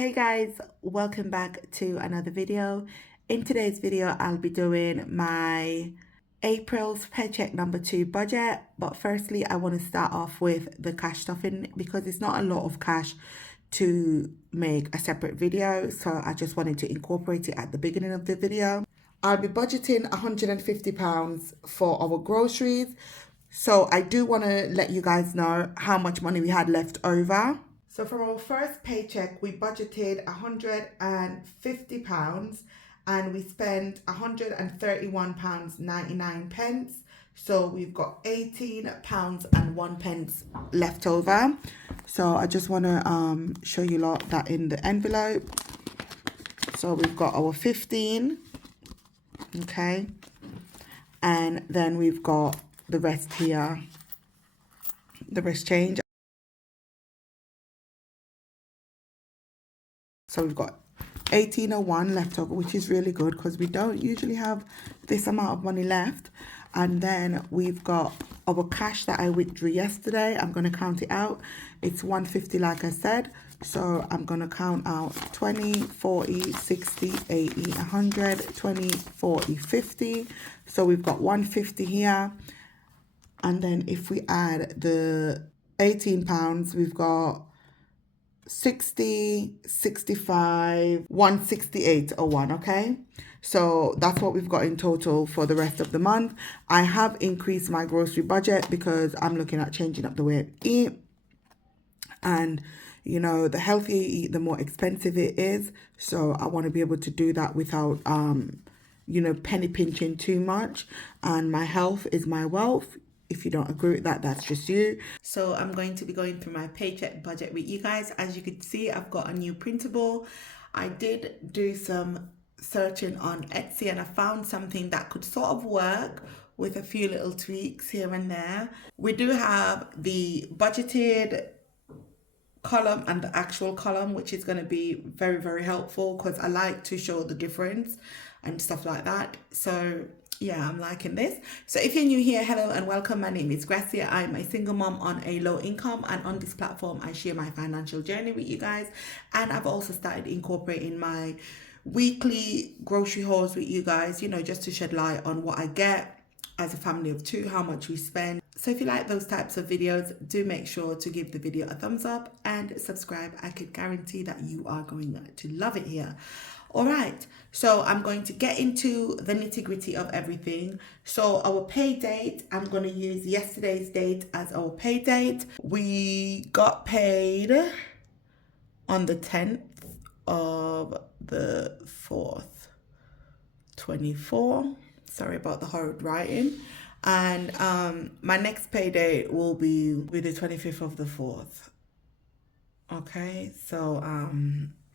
Hey guys, welcome back to another video. In today's video, I'll be doing my April's paycheck number 2 budget. But firstly, I want to start off with the cash stuffing because it's not a lot of cash to make a separate video. So I just wanted to incorporate it at the beginning of the video. I'll be budgeting £150 for our groceries. So I do want to let you guys know how much money we had left over. So for our first paycheck, we budgeted £150 and we spent £131.99. So we've got £18 and 1 pence left over. So I just want to show you lot that in the envelope. So we've got our 15, okay, and then we've got the rest here, the rest change. So we've got 1801 left over, which is really good because we don't usually have this amount of money left. And then we've got our cash that I withdrew yesterday. I'm going to count it out. It's 150 like I said. So I'm going to count out 20, 40, 60, 80, 100, 20, 40, 50. So we've got 150 here. And then if we add the £18, we've got 60, 65, 168.01, okay? So that's what we've got in total for the rest of the month. I have increased my grocery budget because I'm looking at changing up the way I eat. And, you know, the healthier you eat, the more expensive it is. So I want to be able to do that without, you know, penny pinching too much. And my health is my wealth. If you don't agree with that, that's just you. So I'm going to be going through my paycheck budget with you guys. As you can see, I've got a new printable. I did do some searching on Etsy and I found something that could sort of work with a few little tweaks here and there. We do have the budgeted column and the actual column, which is going to be very, very helpful because I like to show the difference and stuff like that. So yeah, I'm liking this. So if you're new here, hello and welcome. My name is Gracia. I'm a single mom on a low income, and on this platform I share my financial journey with you guys. And I've also started incorporating my weekly grocery hauls with you guys, you know, just to shed light on what I get as a family of 2, how much we spend. So if you like those types of videos, do make sure to give the video a thumbs up and subscribe. I could guarantee that you are going to love it here. All right, so I'm going to get into the nitty-gritty of everything. So our pay date, I'm going to use yesterday's date as our pay date. We got paid on the 10th of the 4th, 24. Sorry about the horrid writing. And my next payday will be with the 25th of the 4th. Okay, so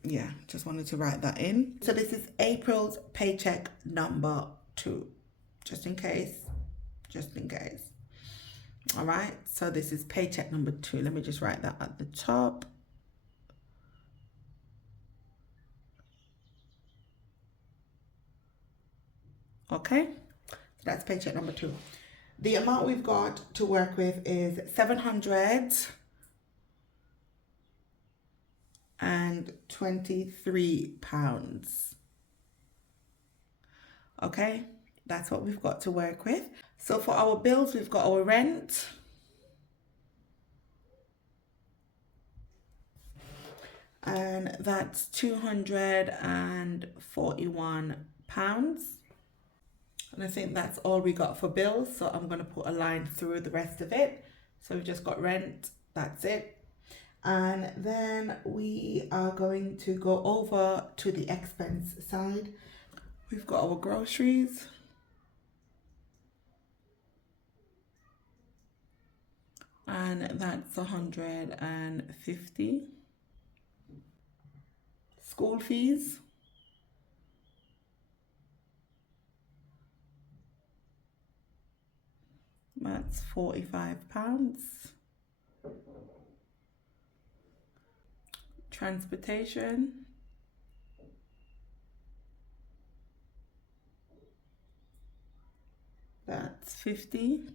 yeah, just wanted to write that in. So this is April's paycheck number 2, just in case. All right, so this is paycheck number 2. Let me just write that at the top. Okay, so that's paycheck number 2. The amount we've got to work with is £723. Okay, that's what we've got to work with. So for our bills, we've got our rent, and that's £241. And I think that's all we got for bills. So I'm going to put a line through the rest of it. So we've just got rent, that's it. And then we are going to go over to the expense side. We've got our groceries. And that's 150. School fees. That's £45. Transportation. That's 50.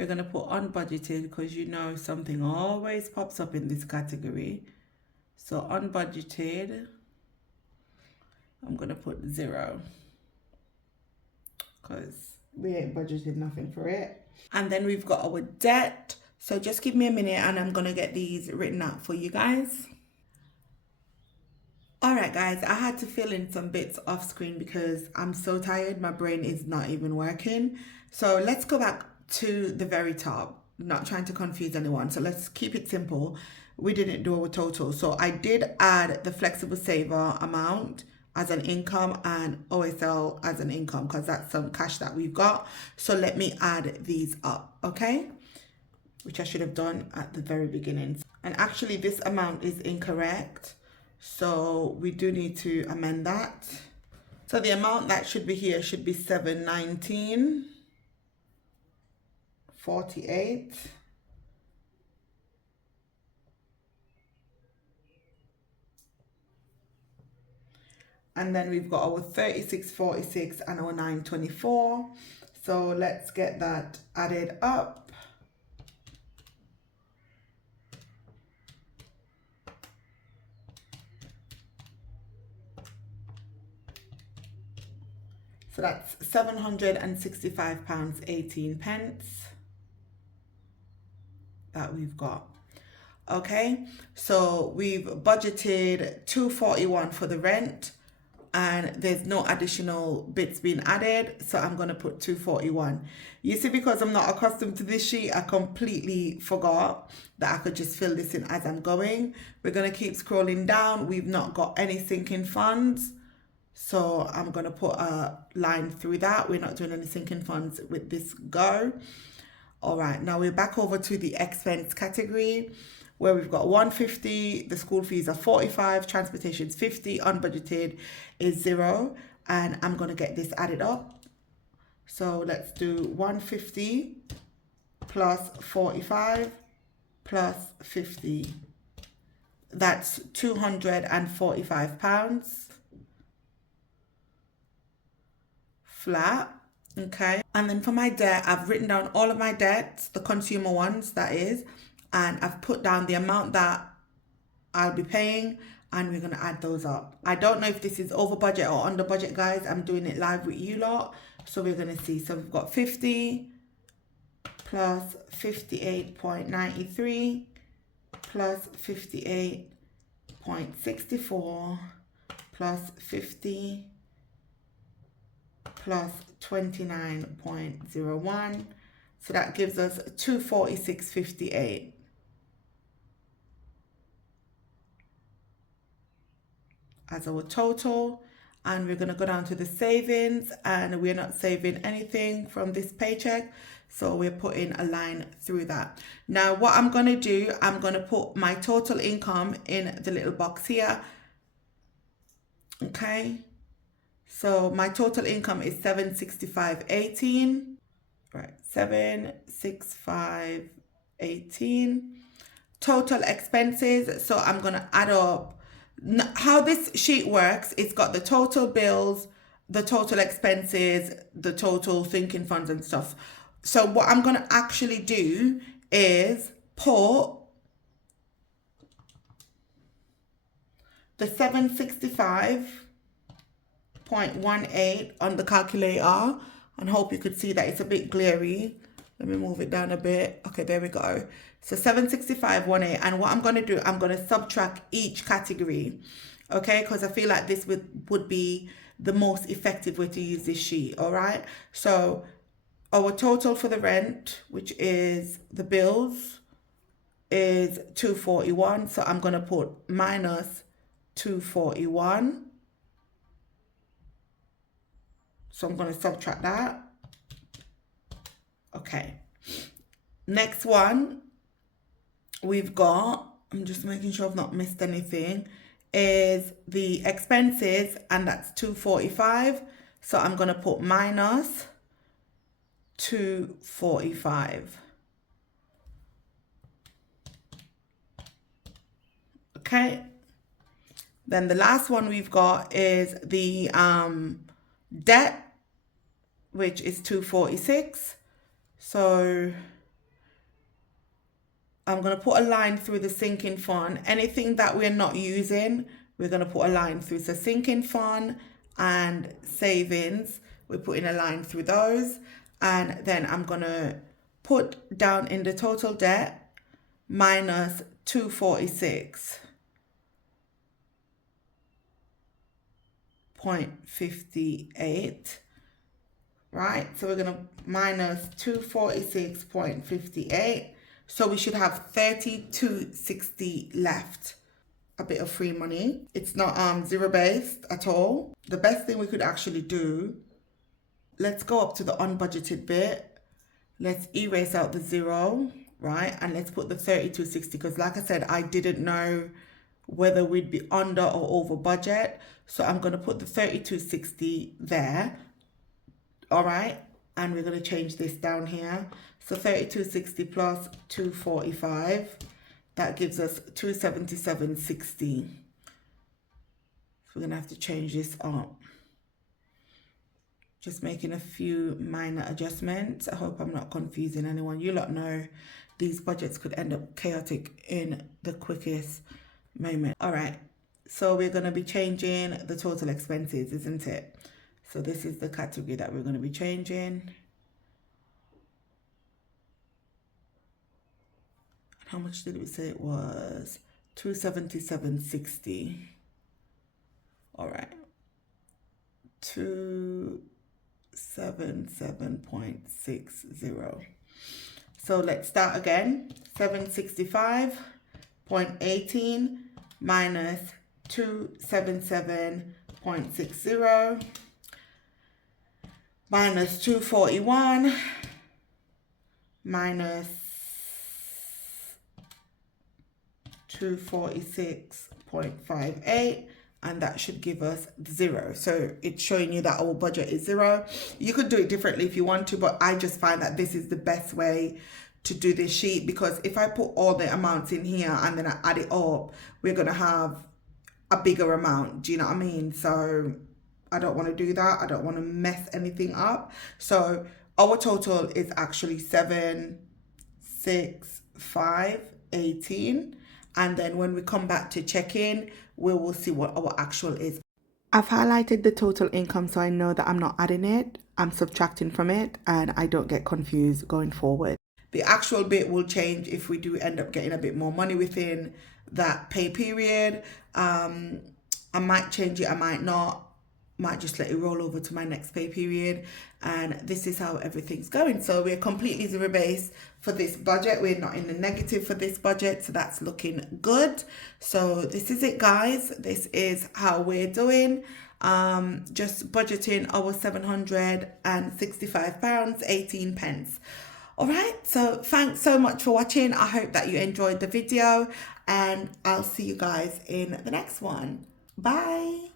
we're going to put unbudgeted because you know something always pops up in this category. So unbudgeted, I'm going to put 0 because we ain't budgeted nothing for it. And then we've got our debt. So just give me a minute and I'm going to get these written out for you guys. All right, guys, I had to fill in some bits off screen because I'm so tired. My brain is not even working. So let's go back to the very top, not trying to confuse anyone. So let's keep it simple. We didn't do our total. So I did add the flexible saver amount as an income and OSL as an income because that's some cash that we've got. So let me add these up, okay? Which I should have done at the very beginning. And actually this amount is incorrect. So we do need to amend that. So the amount that should be here should be 719.48. And then we've got our 36.46 and our 924. So let's get that added up. So that's £765.18 that we've got. Okay, so we've budgeted £241 for the rent and there's no additional bits being added, so I'm going to put £241. You see, because I'm not accustomed to this sheet, I completely forgot that I could just fill this in as I'm going. We're going to keep scrolling down. We've not got any sinking funds, so I'm going to put a line through that. We're not doing any sinking funds with this go. All right, now we're back over to the expense category where we've got 150, the school fees are 45, transportation's 50, unbudgeted is 0, and I'm going to get this added up. So let's do 150 plus 45 plus 50. That's £245 flat. Okay, and then for my debt, I've written down all of my debts, the consumer ones that is, and I've put down the amount that I'll be paying, and we're going to add those up. I don't know if this is over budget or under budget, guys. I'm doing it live with you lot, so we're going to see. So we've got 50 plus 58.93 plus 58.64 plus 50 plus 29.01. So that gives us 246.58. As our total, and we're going to go down to the savings, and we're not saving anything from this paycheck, so we're putting a line through that. Now what I'm going to do, I'm going to put my total income in the little box here. Okay, so my total income is 765.18. Right, 765.18. Total expenses, so I'm going to add up. How this sheet works, it's got the total bills, the total expenses, the total sinking funds and stuff. So what I'm going to actually do is put the 765.18 on the calculator, and hope you could see that it's a bit glary. Let me move it down a bit. Okay, there we go. So 765.18, and what I'm going to do, I'm going to subtract each category, okay, because I feel like this would be the most effective way to use this sheet. All right, so our total for the rent, which is the bills, is 241, so I'm going to put minus 241. So I'm going to subtract that. Okay, next one we've got, I'm just making sure I've not missed anything, is the expenses, and that's 245. So I'm going to put minus 245. Okay, then the last one we've got is the debt, which is 246. So I'm going to put a line through the sinking fund. Anything that we're not using, we're going to put a line through. So sinking fund and savings, we're putting a line through those. And then I'm going to put down in the total debt minus 246.58. Right? So we're going to minus 246.58. So we should have 3260 left. A bit of free money. It's not zero based at all. The best thing we could actually do, let's go up to the unbudgeted bit. Let's erase out the zero, right? And let's put the 3260, because like I said, I didn't know whether we'd be under or over budget. So I'm going to put the 3260 there. All right, and we're going to change this down here. So 3260 plus 245, that gives us 277.60. So we're going to have to change this up. Just making a few minor adjustments. I hope I'm not confusing anyone. You lot know these budgets could end up chaotic in the quickest moment. All right, so we're going to be changing the total expenses, isn't it? So this is the category that we're going to be changing. How much did we say it was? 277.60. All right. 277.60. So let's start again. 765.18 minus 277.60. Minus 241 minus 246.58, and that should give us 0. So it's showing you that our budget is 0. You could do it differently if you want to, but I just find that this is the best way to do this sheet, because if I put all the amounts in here and then I add it up, we're going to have a bigger amount. Do you know what I mean? So I don't want to do that. I don't want to mess anything up. So our total is actually 765.18. And then when we come back to check in, we will see what our actual is. I've highlighted the total income so I know that I'm not adding it. I'm subtracting from it and I don't get confused going forward. The actual bit will change if we do end up getting a bit more money within that pay period. I might change it, I might not. Might just let it roll over to my next pay period, and this is how everything's going. So we're completely zero base for this budget. We're not in the negative for this budget, so that's looking good. So this is it, guys. This is how we're doing. Just budgeting our £765.18. All right, so thanks so much for watching. I hope that you enjoyed the video, and I'll see you guys in the next one. Bye.